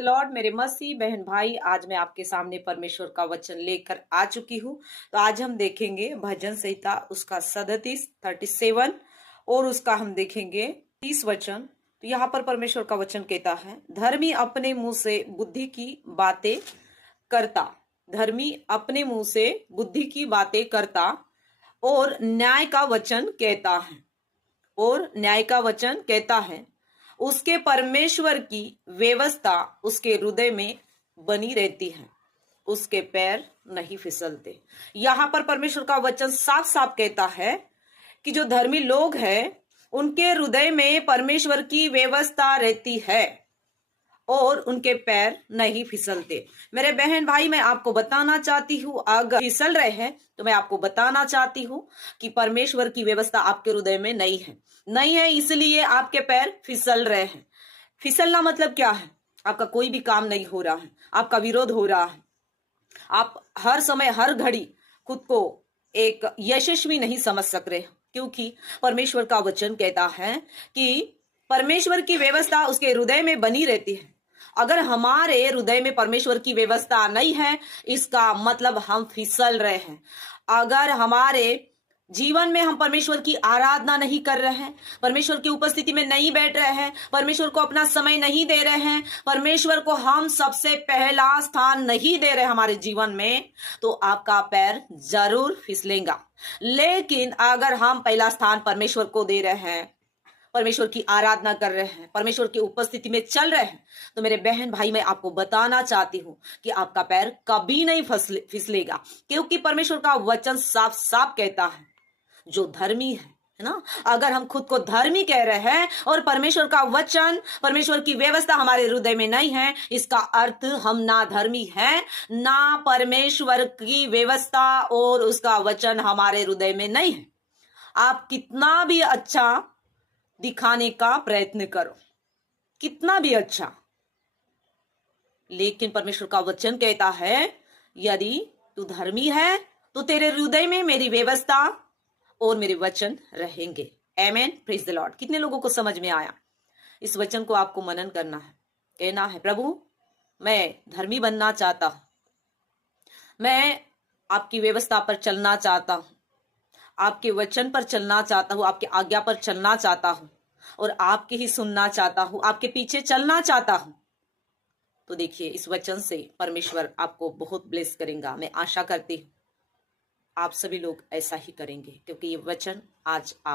Lord. मेरे मसीह बहन भाई, आज मैं आपके सामने परमेश्वर का वचन लेकर आ चुकी हूँ। तो आज हम देखेंगे भजन संहिता उसका 37 और उसका हम देखेंगे 30 वचन। तो यहाँ पर परमेश्वर का वचन कहता है, धर्मी अपने मुंह से बुद्धि की बातें करता, धर्मी अपने मुंह से बुद्धि की बातें करता और न्याय का वचन कहता है, और न्याय का वचन कहता है। उसके परमेश्वर की व्यवस्था उसके हृदय में बनी रहती है, उसके पैर नहीं फिसलते। यहां पर परमेश्वर का वचन साफ साफ कहता है कि जो धर्मी लोग हैं उनके हृदय में परमेश्वर की व्यवस्था रहती है और उनके पैर नहीं फिसलते। मेरे बहन भाई, मैं आपको बताना चाहती हूँ, अगर फिसल रहे हैं तो मैं आपको बताना चाहती हूँ कि परमेश्वर की व्यवस्था आपके हृदय में नहीं है, इसलिए आपके पैर फिसल रहे हैं। फिसलना मतलब क्या है? आपका कोई भी काम नहीं हो रहा है, आपका विरोध हो रहा है, आप हर समय हर घड़ी खुद को एक यशस्वी नहीं समझ सक रहे, क्योंकि परमेश्वर का वचन कहता है कि परमेश्वर की व्यवस्था उसके हृदय में बनी रहती है। अगर हमारे हृदय में परमेश्वर की व्यवस्था नहीं है, इसका मतलब हम फिसल रहे हैं। अगर हमारे जीवन में हम परमेश्वर की आराधना नहीं कर रहे हैं, परमेश्वर की उपस्थिति में नहीं बैठ रहे हैं, परमेश्वर को अपना समय नहीं दे रहे हैं, परमेश्वर को हम सबसे पहला स्थान नहीं दे रहे हमारे जीवन में, तो आपका पैर जरूर फिसलेगा। लेकिन अगर हम पहला स्थान परमेश्वर को दे रहे हैं, परमेश्वर की आराधना कर रहे हैं, परमेश्वर की उपस्थिति में चल रहे हैं, तो मेरे बहन भाई, मैं आपको बताना चाहती हूं कि आपका पैर कभी नहीं फिसलेगा, क्योंकि परमेश्वर का वचन साफ साफ कहता है, जो धर्मी है ना, अगर हम खुद को धर्मी कह रहे हैं और परमेश्वर का वचन, परमेश्वर की व्यवस्था हमारे हृदय में नहीं है, इसका अर्थ हम ना धर्मी हैं, ना परमेश्वर की व्यवस्था और उसका वचन हमारे हृदय में नहीं है। आप कितना भी अच्छा दिखाने का प्रयत्न करो, कितना भी अच्छा, लेकिन परमेश्वर का वचन कहता है, यदि तू धर्मी है तो तेरे हृदय में मेरी व्यवस्था और मेरे वचन रहेंगे। आमेन, प्रेज द लॉर्ड। कितने लोगों को समझ में आया? इस वचन को आपको मनन करना है, कहना है, प्रभु मैं धर्मी बनना चाहता हूं, मैं आपकी व्यवस्था पर चलना चाहता हूं, आपके वचन पर चलना चाहता हूं, आपके आज्ञा पर चलना चाहता हूं और आपके ही सुनना चाहता हूं, आपके पीछे चलना चाहता हूं। तो देखिए, इस वचन से परमेश्वर आपको बहुत ब्लेस करेगा। मैं आशा करती हूं आप सभी लोग ऐसा ही करेंगे, क्योंकि ये वचन आज आप